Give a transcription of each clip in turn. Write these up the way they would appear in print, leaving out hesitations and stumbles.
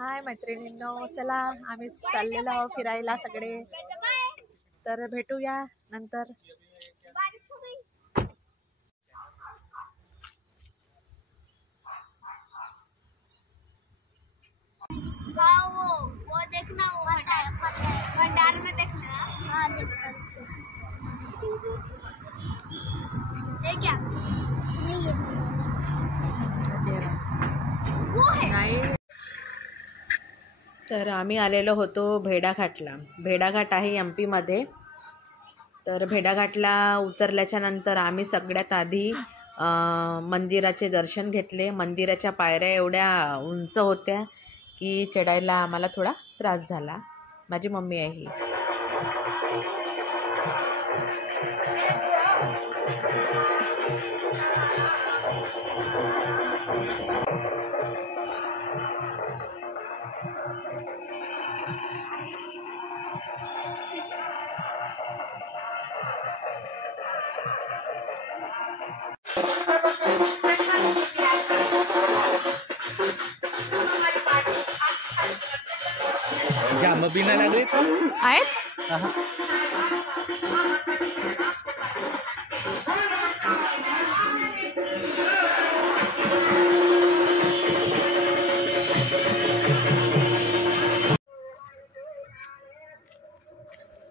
हाय मैत्रिणींनो, चला आम्ही चाललेलो आहोत फिरायला सगळे. तर भेटूया नंतर. वो देखना, वो भंडार में देखना। हाँ ये क्या वो है? नाही. तर आम्ही आलेलो होतो भेडाघाटला. भेडाघाट आहे एमपी मध्ये. तर भेडाघाटला उतरल्याच्या नंतर आम्ही सगळ्यात आधी मंदिराचे दर्शन घेतले. मंदिराच्या पायऱ्या एवढ्या उंच होत्या की चढायला आम्हाला थोडा त्रास झाला. माझी मम्मी आहे ही. जाम भी ना लगे आहेत.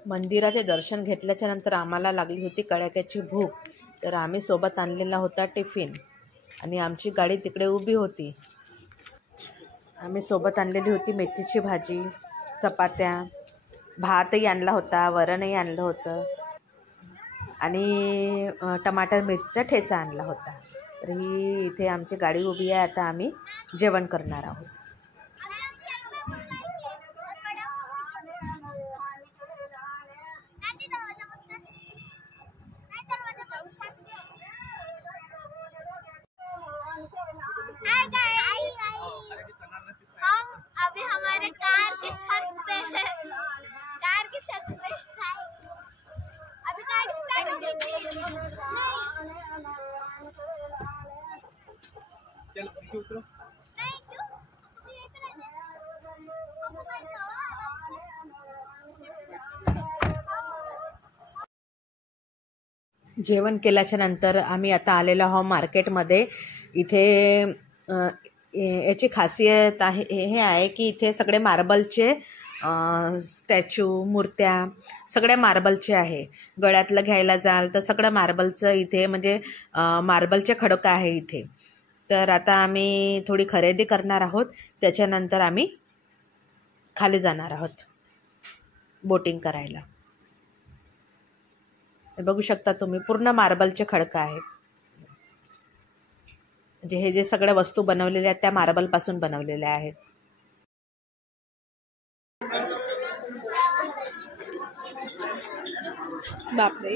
मंदिराचे दर्शन घेतल्याच्या नंतर आम्हाला लागली होती कडाक्याची भूक. तर आम्ही सोबत आणलेला होता टिफिन आणि आमची गाडी तिकडे उभी होती. आम्ही सोबत आणलेली होती मेथीची भाजी, चपात्या, भातही आणला होता, वरणही आणलं होतं आणि टमाटर मिरचीचा ठेचा आणला होता. तर ही इथे आमची गाडी उभी आहे. आता आम्ही जेवण करणार आहोत. अभी हमारे कार की छत पे है। कार की छत पे अभी गाड़ी स्टार्ट हो गई थी। चल उतरो। नहीं क्यों? तो यहीं पे रहने। जेवण केल्याच्या नंतर आम्ही आता आलेलो आहोत मार्केटमध्ये. इथे याची खासियत आहे हे आहे की इथे सगळे मार्बलचे स्टॅच्यू, मूर्त्या सगळ्या मार्बलचे आहे. गळ्यातलं घ्यायला जाल तर सगळं मार्बलचं इथे म्हणजे मार्बलचे खडकं आहे इथे. तर आता आम्ही थोडी खरेदी करणार आहोत. त्याच्यानंतर आम्ही खाली जाणार आहोत बोटिंग करायला. बघू शकता तुम्ही पूर्ण मार्बलचे खडकं आहेत. म्हणजे हे जे सगळ्या वस्तू बनवलेल्या आहेत त्या मार्बल पासून बनवलेल्या आहेत. बापरे.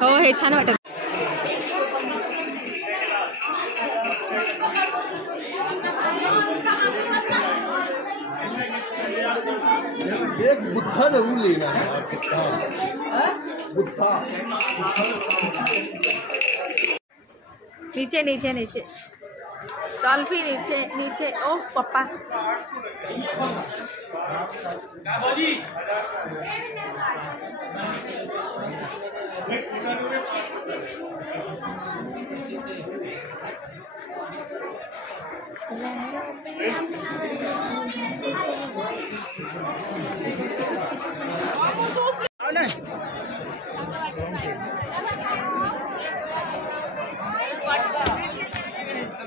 हो, हे छान वाटत. एक बुद्धा जरूर लेना है। बुद्धा नीचे नीचे नीचे डॉल्फिन नीचे नीचे. ओ पप्पा.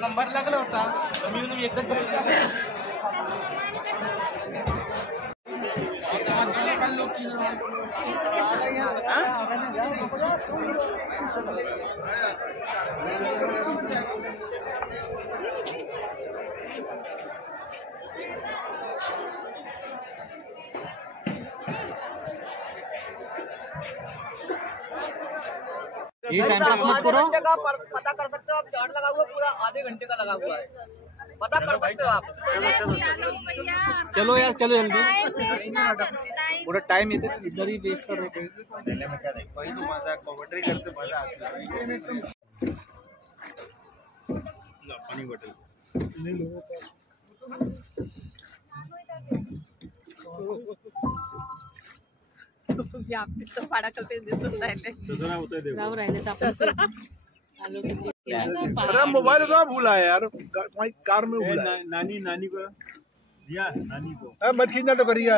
नंबर लागला होता मी एकच ये टाइम पास मत करो। का पता कर सकते हो आप, चार्ट लगा हुआ पूरा आधे घंटे का लगा हुआ है, पता कर सकते हो आप। चलो यार चलो जल्दी, टाइम वेस्ट ना करो, टाइम पूरा टाइम इधर ही वेस्ट कर रहे थे। वही तो मजा, कमेंट्री करते मजा आती है। पानी बोतल अरे मोबाइल कहाँ भूला है यार, कार में भूला है। नानी को दिया, नानी को मत खींचना तो करिए।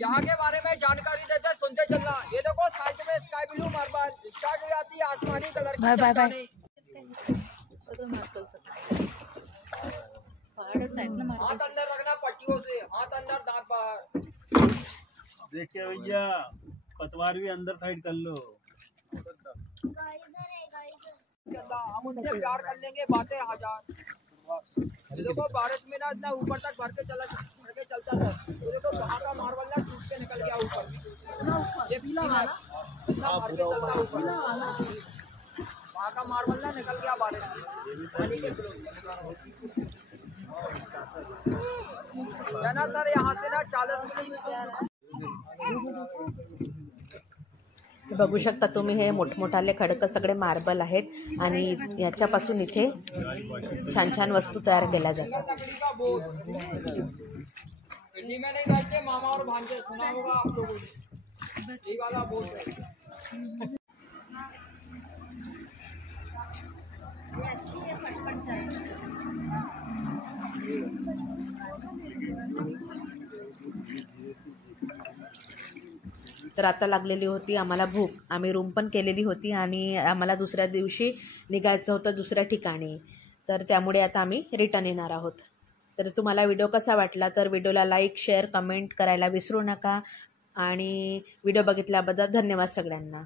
यहाँ के बारे में जानकारी देते सुनते चलना। ये देखो साइड में स्काई ब्लू मार्बल स्टार्ट हो जाती है, आसमानी कलर की चट्टानें। हाथ अंदर रखना पट्टियों से, हाथ अंदर दांत बाहर। देखिए भैया, पतवार भी अंदर साइड कर लो। हम उनसे प्यार कर लेंगे, बातें हजार। ये देखो बारिश में ना इतना ऊपर तक भर के चलता था। तो देखो वहाँ का मार्बल ना टूट के निकल गया ऊपर, ये इतना भर के चलता ऊपर, वहाँ का मार्बल ना निकल गया बारिश में, पानी के फ्लो ना सर। यहाँ से ना 40 किलोमीटर बघू शकता तुम्ही, हे मोठमोठाले खडकं सगळे मार्बल आहेत आणि याच्यापासून इथे छान छान वस्तू तयार केल्या जातात। लकड़ी का बोर्ड हिंदी में नहीं कहते, मामा और भांजे सुना होगा आप लोगों ने, ये वाला बोर्ड है। तर आता लागलेली होती आम्हाला भूक, आम्ही रूम पण केलेली होती आणि आम्हाला दुसऱ्या दिवशी निघायचं होतं दुसऱ्या ठिकाणी, तर त्यामुळे आता आम्ही रिटर्न येणार आहोत। तर तुम्हाला व्हिडिओ कसा वाटला तर व्हिडिओला लाईक शेअर कमेंट करायला विसरू नका आणि व्हिडिओ बघितल्याबद्दल धन्यवाद सगळ्यांना।